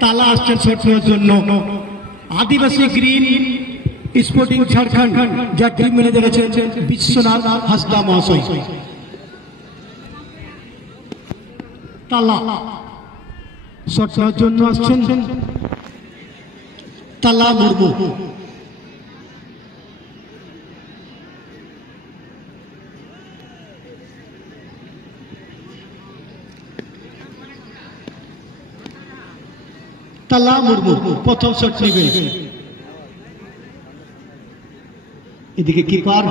তালা আসছেন শট নেওয়ার জন্য। আদিবাসী গ্রিন স্পোর্টিং ঝাড়খণ্ড, যা টিম ম্যানেজার আছেন বিশ্বনাথ হাসদা মহাশয়। তালা শট নেওয়ার জন্য আসছেন তালা মুর্মু। তালা মুর্মু প্রথম শট নেবেন। এদিকে কিপার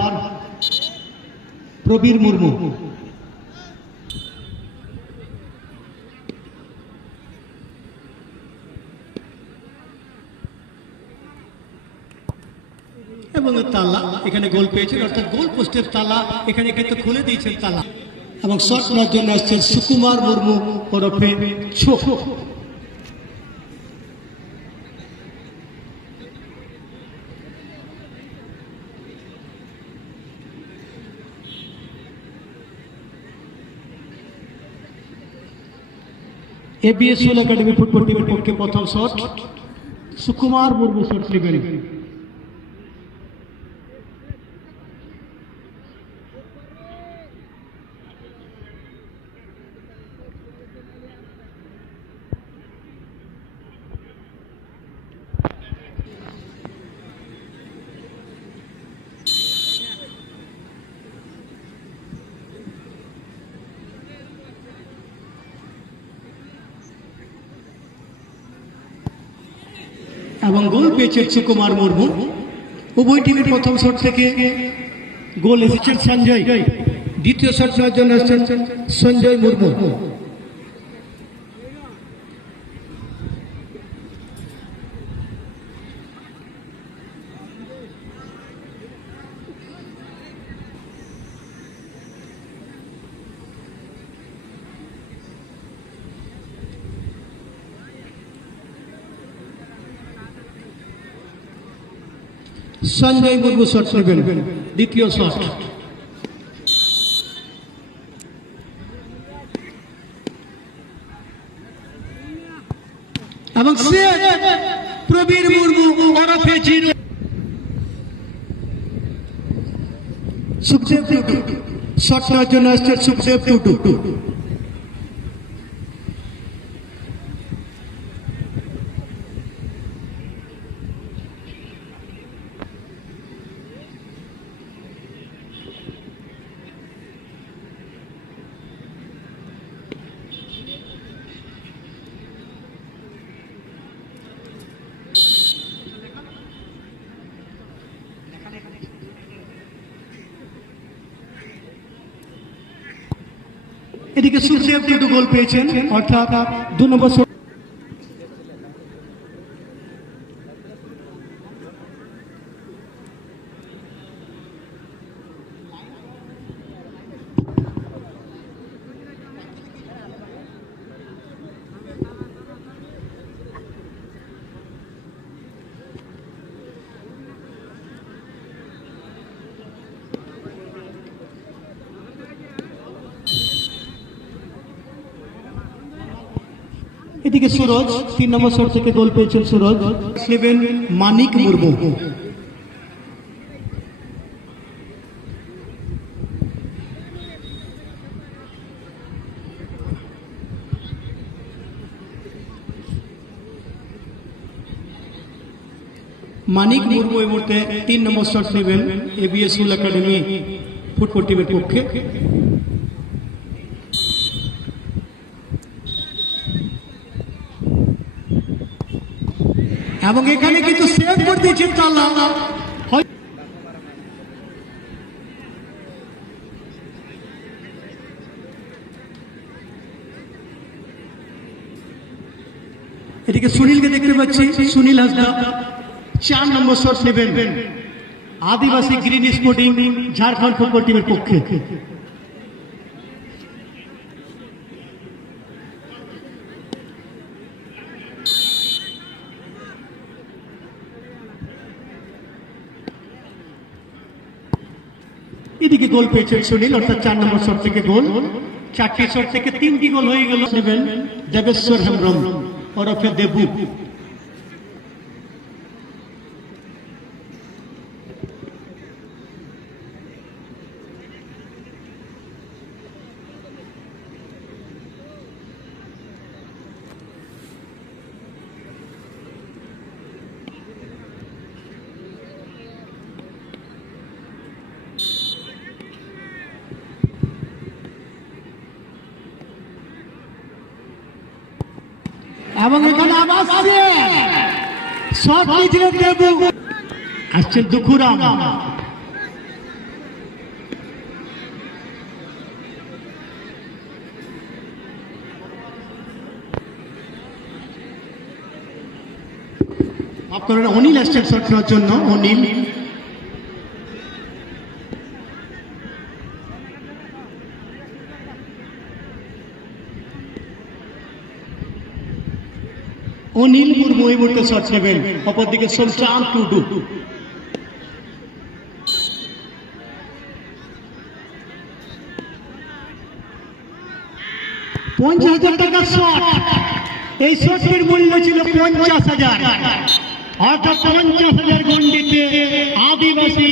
প্রবীর মুর্মু। এবং তালা এখানে গোল পেয়েছেন, অর্থাৎ গোল পোস্টের তালা এখানে কিন্তু খুলে দিয়েছেন তালা। এবং শট নেওয়ার জন্য আসছেন সুকুমার মুর্মু ওরফে ছো। এবিএস একাডেমি ফুটবল টিমের পক্ষে প্রথম শট সুকুমার মুর্মু শট নেবেন। এবং গোল পেয়েছেন সুকুমার মুর্মু। উভয় টিমের প্রথম শট থেকে গোল এসেছেন সঞ্জয়। দ্বিতীয় শট নেওয়ার জন্য আসছেন সঞ্জয় মুর্মু। সঞ্জয় মুর্মু শট নেবেন, দ্বিতীয় শট। এবং প্রবীর মুর্মু ওরফে জিরো। সুখদেব টুটু শট নেওয়ার জন্য আসছে সুখদেব টুটু। এদিকে সুখদেব টুটু গোল পেয়েছেন, অর্থাৎ 2 নম্বর। এদিকে সুরজ 3 নম্বর শট থেকে গোল পেয়েছেন সুরজ। নেবেন মানিক মুর্মু। মানিক মুর্মু এই মুহূর্তে 3 নম্বর শট নেবেন এবিএস একাডেমি ফুটবল টিমের পক্ষে। এবং এখানে কিন্তু সেভ করে দিয়েছেন তালা। এদিকে সুনীলকে দেখতে পাচ্ছি, সুনীল হাসদা 4 নম্বর শট নেবেন আদিবাসী গ্রিন স্পোর্টিং ঝাড়খণ্ড ফুটবল টিমের পক্ষে। এদিকে গোল পেয়েছেন সুনীল, অর্থাৎ 4 নম্বর শট থেকে গোল। 4টি শট থেকে 3টি গোল হয়ে গেল। নেবেন দেবেশ্বর হেমব্রম ওরফে দেবু। এবং এখানে আবার শট নিয়েছিলেন দেবু। আসছেন দুখুরাম। আপনারা অনিল আসছেন শট নেওয়ার জন্য। অনিল অনিল মুর্মু এই মুহূর্তে শট নেবেন। অপরদিকে সুলতান টুডু। টাকা শট। এই শটের মূল্য ছিল 50,000, অর্থাৎ 50,000 গন্ডিতে আদিবাসী